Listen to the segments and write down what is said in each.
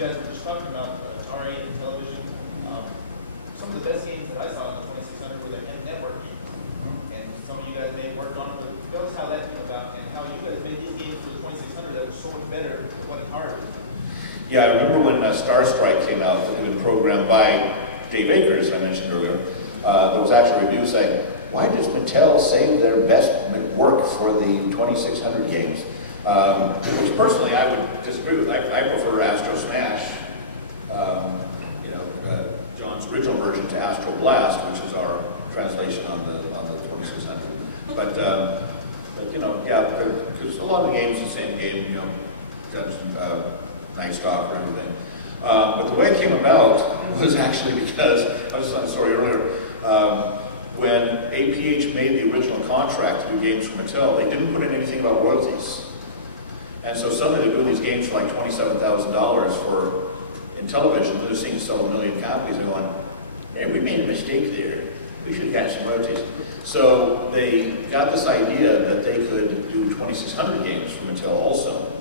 guys were just talking about Atari and Intellivision. Some of the best games that I saw in the 2600 were the network games. And some of you guys may have worked on them, but tell us how that came about and how you guys made these games for the 2600 that were so much better than what Atari was. Yeah, I remember when Star Strike came out, that had been programmed by Dave Akers, I mentioned earlier. There was actually a review saying, why does Mattel save their best work for the 2600 games? Which personally I would disagree with. I prefer Astro Smash, John's original version, to Astro Blast, which is our translation on the 2600. But yeah, because a lot of the games are the same game, Night Stalker and everything. But the way it came about was actually because, I was telling a story earlier, when APH made the original contract to do games for Mattel, they didn't put in anything about royalties. And so suddenly they're doing these games for like $27,000 for Intellivision. They're seeing sell 1 million copies. They're going, hey, we made a mistake there. We should have got some royalties. So they got this idea that they could do 2,600 games for Mattel also.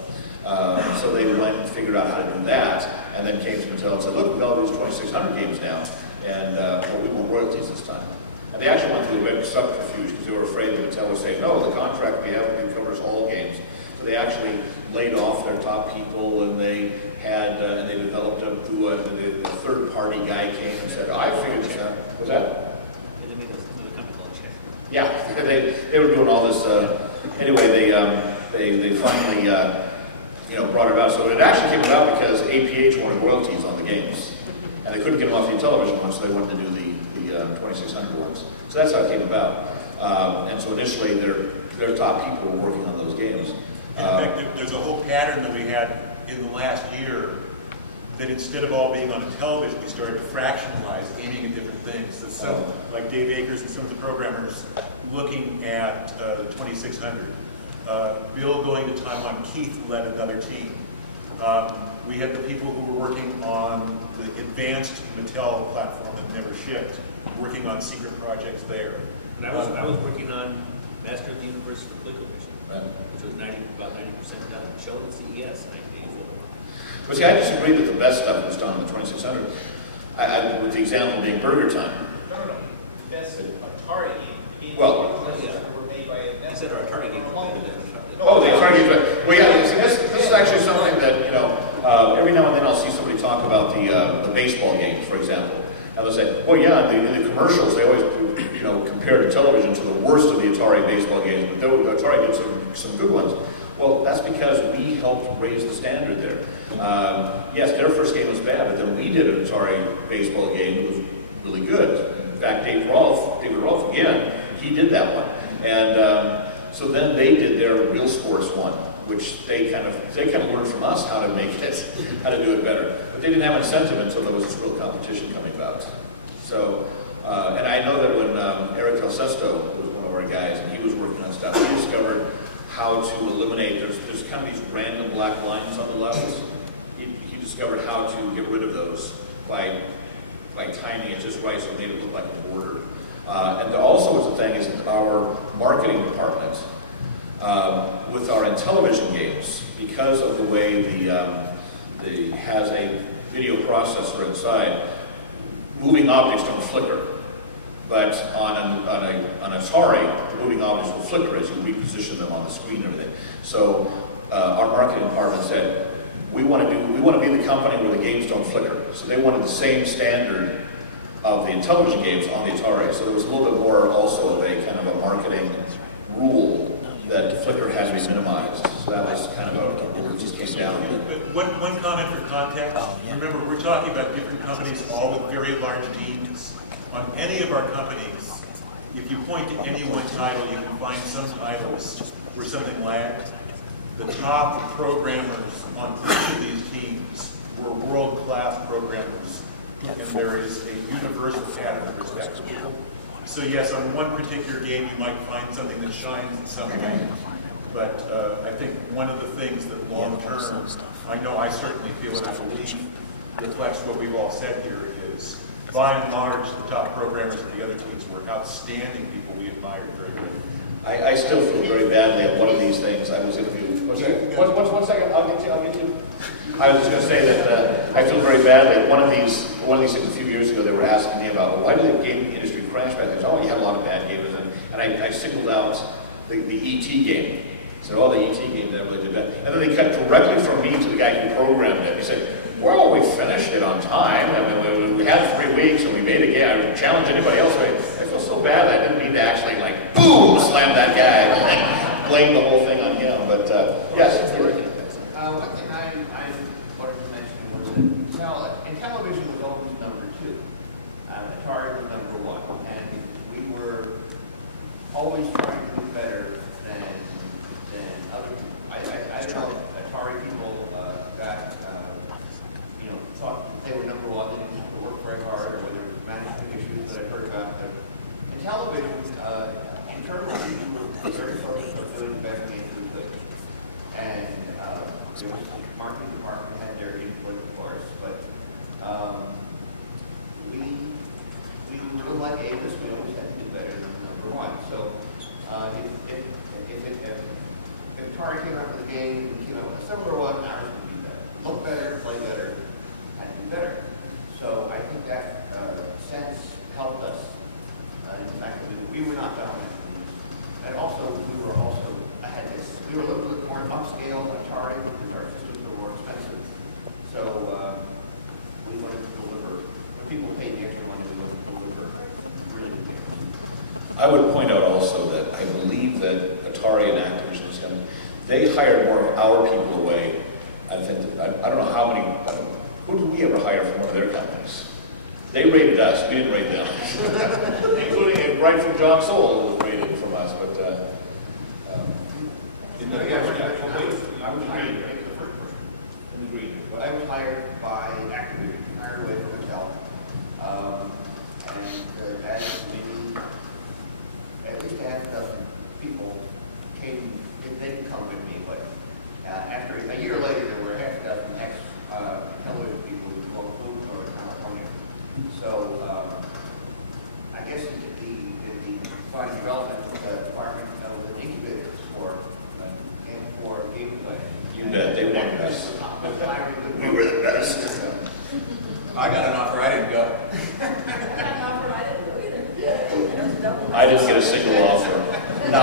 So they went and figured out how to do that, and then came to Mattel and said, look, we've got all these 2,600 games now, and well, we want royalties this time. And they actually went through the big subterfuge because they were afraid that Mattel would say, no, the contract we have covers all games. So they actually laid off their top people, and they had, and they developed them through the third-party guy came and said, I figured this out. Was that? They made another company called Check. Yeah, they were doing all this. Anyway, they finally brought it about. So it actually came about because APH wanted royalties on the games, and they couldn't get them off the Intellivision ones, so they wanted to do the 2,600 ones. So that's how it came about. And so initially, their top people were working on those games. In fact, there's a whole pattern that we had in the last year that instead of all being on a television, we started to fractionalize, aiming at different things. So some, like Dave Akers and some of the programmers looking at the 2600. Bill going to Taiwan, Keith led another team. We had the people who were working on the advanced Mattel platform that never shipped, working on secret projects there. And I was working on Master of the Universe for ColecoVision, which was about 90% done. Showed at CES in 1984. But see, I disagree that the best stuff was done on the 2600. With the example being Burger Time. No. The best Atari game. Well, were made by a I said our Atari game was better than oh, the Atari games. Well, yeah. See, this is actually something that every now and then I'll see somebody talk about the baseball games, for example, and they'll say, "Well, yeah, in the commercials they always compare the television to the worst of the Atari baseball games, but Atari did some good ones." Well, that's because we helped raise the standard there. Yes, their first game was bad, but then we did an Atari baseball game that was really good. In fact, David Rolfe, again, he did that one. And so then they did their Real Sports one, which they kind of learned from us how to make it, how to do it better. But they didn't have incentive until there was this real competition coming about. So, and I know that when Eric Del Sesto was one of our guys, and he was working on stuff, he discovered how to eliminate, there's kind of these random black lines on the levels. He discovered how to get rid of those by timing it just right so it made it look like a border. And also what's the thing is our marketing department, with our Intellivision games, because of the way the has a video processor inside, moving objects don't flicker. But on Atari, the moving objects will flicker as you reposition them on the screen and everything. So our marketing department said, we want to be the company where the games don't flicker. So they wanted the same standard of the Intellivision games on the Atari. So there was a little bit more also of a kind of a marketing rule that flicker had to be minimized. So that was kind of what just came down. One comment for context. Remember, we're talking about different companies, all with very large teams. On any of our companies, if you point to any one title, you can find some titles where something lagged. The top programmers on each of these teams were world-class programmers, and there is a universal pattern of respect. So yes, on one particular game you might find something that shines in some way, but I think one of the things that long-term, I know I certainly feel and I believe reflects what we've all said here is, by and large, the top programmers of the other teams were outstanding people we admired very much. I still feel very badly at one of these things. I was interviewed. One second, I'll get you. I was just going to say that very badly. One of these things a few years ago, they were asking me about, well, why did the gaming industry crash back then? Oh, you had a lot of bad games, and I singled out the E.T. game. I said, oh, the E.T. game that really did bad. And then they cut directly from me to the guy who programmed it. He said, well, we finished it on time. I mean, we had 3 weeks, and we made a game. I would challenge anybody else. I feel so bad that I didn't mean to actually, like, boom, slam that guy and blame the whole thing on him. But, yes. One thing I wanted to mention was that Intellivision was always number 2. Atari was number 1. And we were always trying to do better than other people. I don't know if Atari people thought they were number 1, they didn't have to work very hard, or whether it was management issues that I've heard about. But Intellivision, internally, we were very focused on doing the best games we could. And the marketing department had their input, of course, but we were a little like A-list. We always had to do better than number 1. So if Atari came out with a game, a similar one, ours would be better. Look better, play better, and do better. So I think that sense helped us in the fact that we were not dominant. And also, we were a little bit more upscale than Atari because our systems were more expensive. So we wanted to deliver. When people paid the extra money, we wanted to deliver really good games. I would point out also that I believe that Atari and Activision, they hired more of our people away. I don't know how many, who did we ever hire from one of their companies? They rated us, we didn't rate them. Including right from John Sohl was rated from us, but I was hired by Activision, hired away from Intel. And that is maybe at least half a dozen people came, they didn't come with me, but after a year later, there were half a dozen ex-Intellivision people who spoke fluent or California. So I guess in the product development department was an incubator for game design. you bet, they wanted us. We were the best. I got an offer, I didn't go. I got an offer, I didn't go either. I didn't get a single offer. No.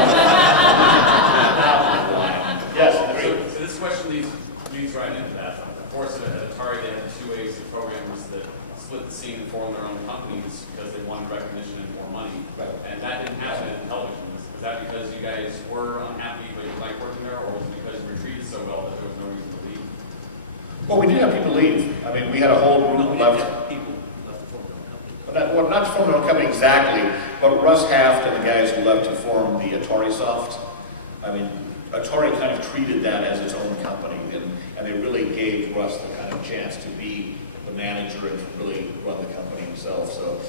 Yes, so this question leads right into that. Of course, at Atari, they had 2 ways of programmers that split the scene and formed their own companies because they wanted recognition and more money. Right. And that didn't happen in television. Was that because you guys were unhappy but you liked working there, or was it because you were treated so well that there was no reason to leave? Well, we did have people leave. I mean, we had a whole group left. People left to form their own company. Well, not to form their own company exactly, but Russ Haft and the guys who left to form the Atari Soft. I mean, Atari kind of treated that as its own company, and they really gave Russ the kind of chance to be the manager and to really run the company himself. So,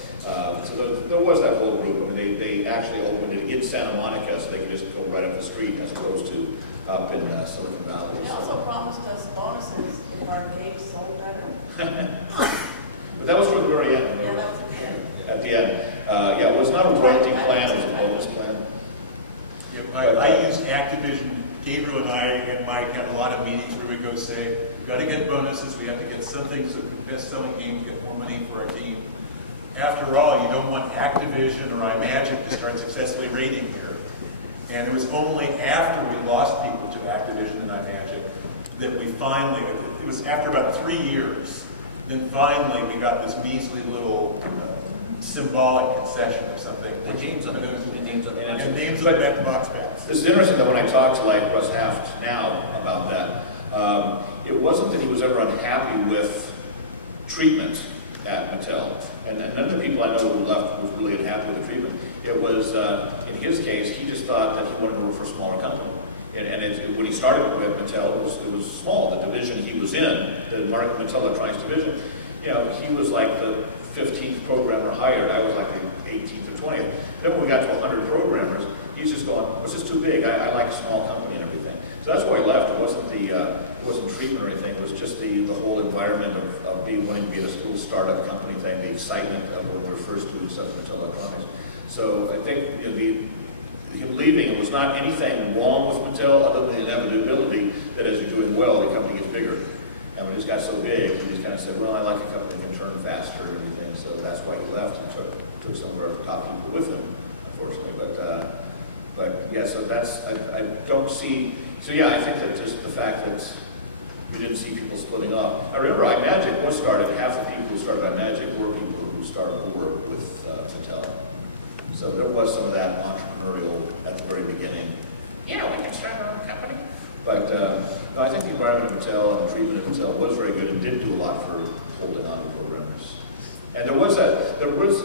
there was that whole group. I mean, they actually opened it in Santa Monica, so they could just go right up the street as opposed to up in Silicon Valley. They also promised us bonuses if our games sold better. But that was for the very end. Yeah, that was At the end. Yeah, it was not a royalty plan, it was a bonus plan. Yeah, I used Activision. Gabriel and I and Mike had a lot of meetings where we go say, we've got to get bonuses, we have to get something so the best-selling games get more money for our team. After all, you don't want Activision or iMagic to start successfully raiding here. And it was only after we lost people to Activision and iMagic that we finally, it was after about 3 years, then finally we got this measly little symbolic concession or something. The names on the names on the And names on the box packs. This is interesting that when I talk to like Russ Haft now about that, it wasn't that he was ever unhappy with treatment at Mattel. And none of the people I know who left was really unhappy with the treatment. It was, in his case, he just thought that he wanted to work for a smaller company. When he started with Mattel, it was small. The division he was in, the Mark Mattel Electronics division, he was like the 15th programmer hired. I was like the 18th or 20th. Then when we got to 100 programmers, he's just going, "This is too big. I like a small company and everything." So that's why he left. It wasn't treatment or anything. It was just the whole environment of being willing to be a little startup company thing, the excitement of when we were first doing stuff in Mattel Electronics. So I think him leaving, it was not anything wrong with Mattel other than the inevitability that as you're doing well, the company gets bigger. And when it just got so big, we just kind of he said, well, I like a company that can turn faster and everything, so that's why he left and took some of our top people with him, unfortunately. But yeah, so that's, I don't see, so yeah, I think that just the fact that you didn't see people splitting up. I remember iMagic was started, half the people who started iMagic were people who started who were with Mattel. So there was some of that entrepreneurial at the very beginning. Yeah, we can start our own company. But no, I think the environment of Mattel and the treatment of Mattel was very good and did do a lot for holding on to programmers. And there was,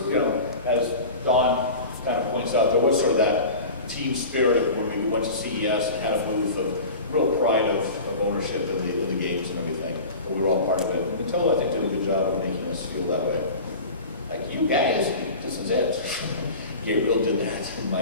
you know, as Don kind of points out, there was sort of that team spirit of when we went to CES and had a booth of real pride of ownership in the games and everything. But we were all part of it. And Mattel, I think, did a good job of making us feel that way. Like, you guys, this is it. Gabriel did that in my